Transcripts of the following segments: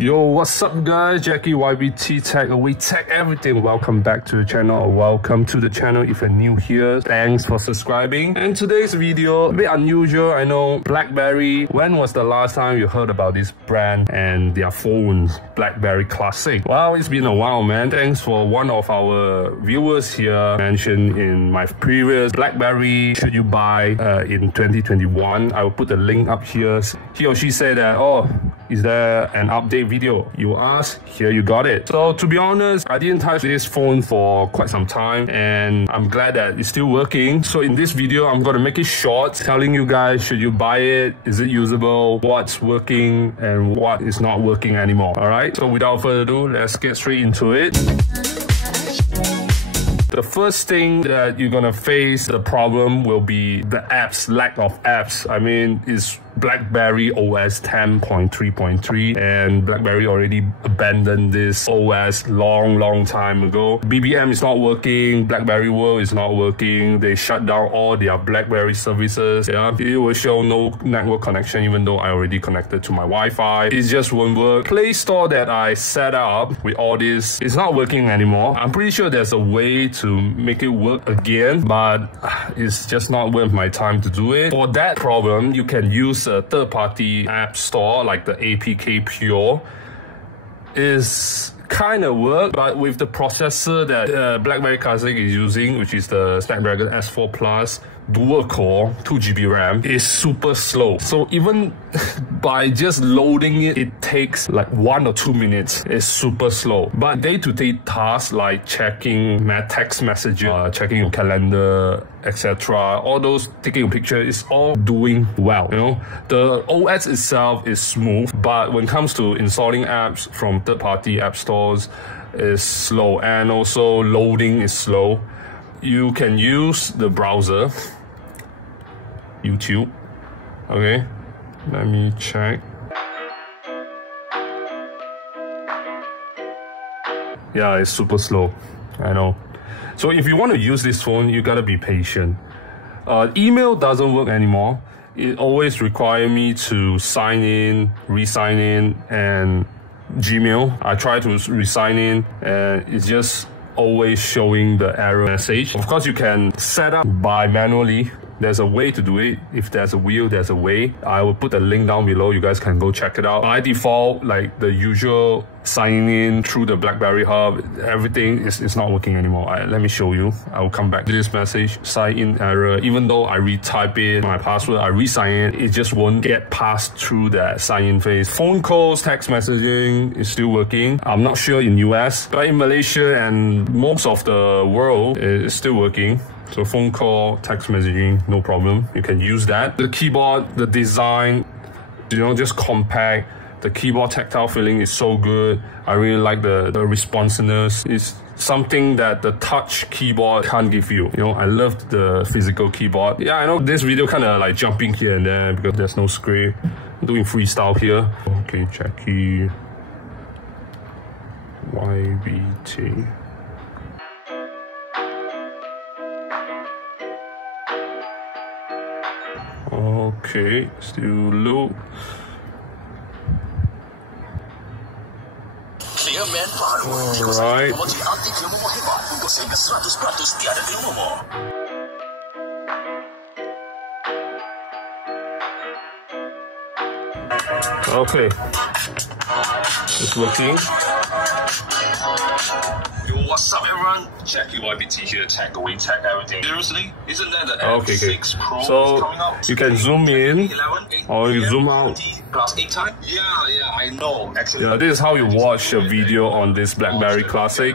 Yo, what's up guys? Jackie YBT Tech Away Tech Everything. Welcome back to the channel, or welcome to the channel if you're new here. Thanks for subscribing. And today's video, a bit unusual, I know. Blackberry, when was the last time you heard about this brand and their phones? Blackberry Classic. Wow, it's been a while, man. Thanks for one of our viewers here mentioned in my previous Blackberry should you buy in 2021. I will put the link up here. He or she said that, oh, is there an update video? You asked, here you got it. So to be honest, I didn't touch this phone for quite some time and I'm glad that it's still working. So in this video, I'm gonna make it short, telling you guys, should you buy it? Is it usable? What's working and what is not working anymore? All right, so without further ado, let's get straight into it. The first thing that you're gonna face the problem will be the apps, lack of apps. I mean, it's Blackberry OS 10.3.3 and Blackberry already abandoned this OS long time ago. BBM is not working, Blackberry World is not working. They shut down all their Blackberry services. Yeah, it will show no network connection even though I already connected to my Wi-Fi. It just won't work. Play Store that I set up with all this is not working anymore. I'm pretty sure there's a way to make it work again, but it's just not worth my time to do it. For that problem, you can use a third-party app store like the APK Pure. Is kind of work, but with the processor that Blackberry Classic is using, which is the Snapdragon S4 Plus dual core 2GB RAM, is super slow. So even by just loading it, it takes like 1 or 2 minutes. It's super slow. But day-to-day tasks like checking text messaging, checking your calendar, etc., all those, taking a picture, is all doing well. You know, the OS itself is smooth, but when it comes to installing apps from third-party app stores, is slow, and also loading is slow. You can use the browser, YouTube. Okay, let me check. Yeah, it's super slow, I know. So if you want to use this phone, you gotta be patient. Email doesn't work anymore. It always requires me to sign in, re-sign in, and Gmail. I try to re-sign in and it's just always showing the error message. Of course, you can set up by manually. There's a way to do it. If there's a will, there's a way. I will put the link down below. You guys can go check it out. By default, like the usual signing in through the Blackberry Hub, everything is not working anymore. Let me show you. I will come back to this message, sign in error. Even though I retype in my password, I re-sign in, it just won't get passed through that sign-in phase. Phone calls, text messaging is still working. I'm not sure in US, but in Malaysia and most of the world, it's still working. So phone call, text messaging, no problem. You can use that. The keyboard, the design, you know, just compact. The keyboard tactile feeling is so good. I really like the responsiveness. It's something that the touch keyboard can't give you. You know, I love the physical keyboard. Yeah, I know this video kind of like jumping here and there because there's no script. I'm doing freestyle here. Okay, Jackie YBT. Okay, still low. Alright. Okay. It's working. Yo, what's up everyone? Jackie YBT here, Tech Away Tech Everything. Seriously? Isn't that the M6 Pro so coming out? You can zoom in or you zoom out. Plus 8 times? Yeah, I know. Excellent. Yeah, this is how you watch a video on this Blackberry Classic.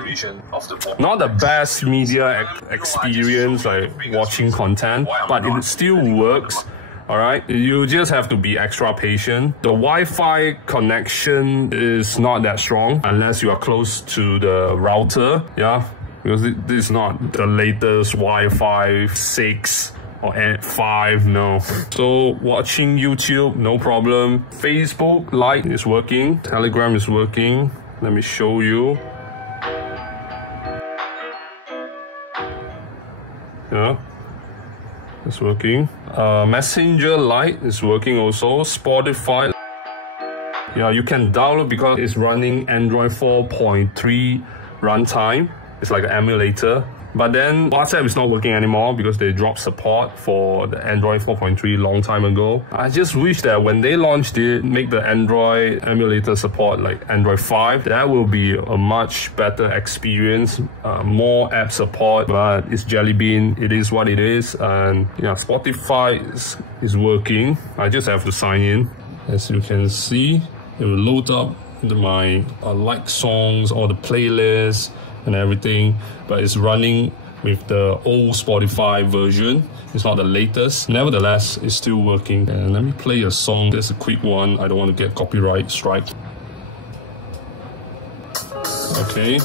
Not the best media experience like watching content, but it still works. Alright, you just have to be extra patient. The Wi-Fi connection is not that strong unless you are close to the router, yeah, because this is not the latest Wi-Fi 6 or 5, no. So watching YouTube, no problem. Facebook Lite is working, Telegram is working. Let me show you. Yeah. It's working. Messenger Lite is working also. Spotify Yeah, you can download because it's running Android 4.3 runtime. It's like an emulator. But then WhatsApp is not working anymore because they dropped support for the Android 4.3 long time ago. I just wish that when they launched it, make the Android emulator support like Android 5. That will be a much better experience, more app support, but it's Jelly Bean. It is what it is. And yeah, Spotify is working. I just have to sign in. As you can see, it will load up my like songs, all the playlists and everything, but it's running with the old Spotify version. It's not the latest. Nevertheless, it's still working. And let me play a song. Just a quick one. I don't want to get copyright strike. Okay.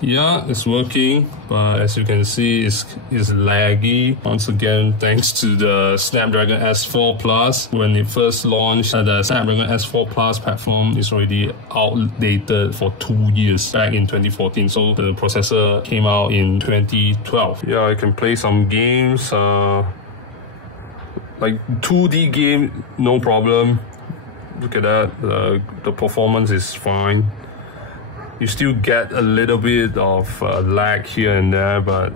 Yeah, it's working, but as you can see, it's laggy. Once again, thanks to the Snapdragon S4 Plus. When it first launched, the Snapdragon S4 Plus platform is already outdated for 2 years, back in 2014. So the processor came out in 2012. Yeah, I can play some games, like 2D game, no problem. Look at that, the performance is fine. You still get a little bit of lag here and there, but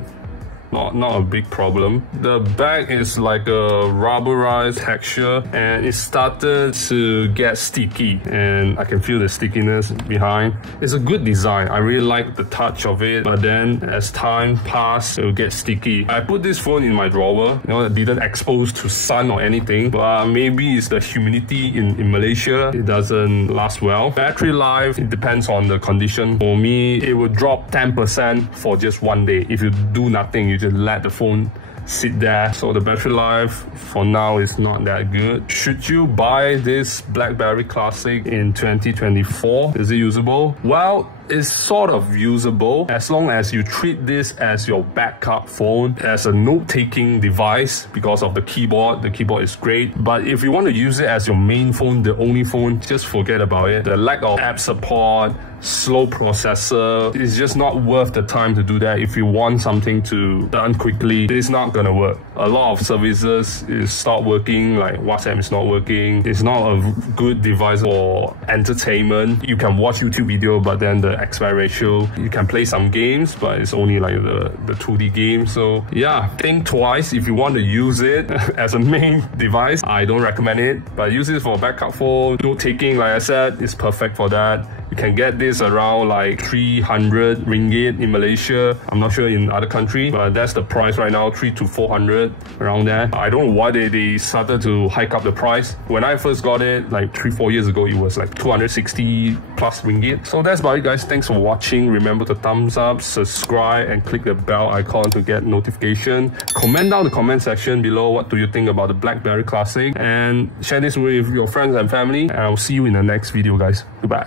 not a big problem. The back is like a rubberized texture and it started to get sticky and I can feel the stickiness behind. It's a good design. I really like the touch of it, but then as time passed, it will get sticky. I put this phone in my drawer, it didn't expose to sun or anything, but maybe it's the humidity in Malaysia. It doesn't last well. Battery life, it depends on the condition. For me, it would drop 10% for just 1 day. If you do nothing, you just let the phone sit there. So the battery life for now is not that good. Should you buy this Blackberry Classic in 2024? Is it usable? Well, it's sort of usable as long as you treat this as your backup phone, as a note-taking device because of the keyboard. The keyboard is great, but if you want to use it as your main phone, the only phone, just forget about it. The lack of app support, slow processor, it's just not worth the time to do that. If you want something to done quickly, it's not gonna work. A lot of services is stop working, like WhatsApp is not working. It's not a good device for entertainment. You can watch YouTube video, but then the aspect ratio, you can play some games, but it's only like the 2D game. So yeah, think twice if you want to use it as a main device. I don't recommend it, but use it for a backup phone. Note taking, like I said, is perfect for that. You can get this around like 300 ringgit in Malaysia. I'm not sure in other countries, but that's the price right now, 300 to 400, around there. I don't know why they started to hike up the price. When I first got it, like 3-4 years ago, it was like 260 plus ringgit. So that's about it, guys. Thanks for watching. Remember to thumbs up, subscribe, and click the bell icon to get notification. Comment down in the comment section below what do you think about the Blackberry Classic, and share this with your friends and family. And I'll see you in the next video, guys. Goodbye.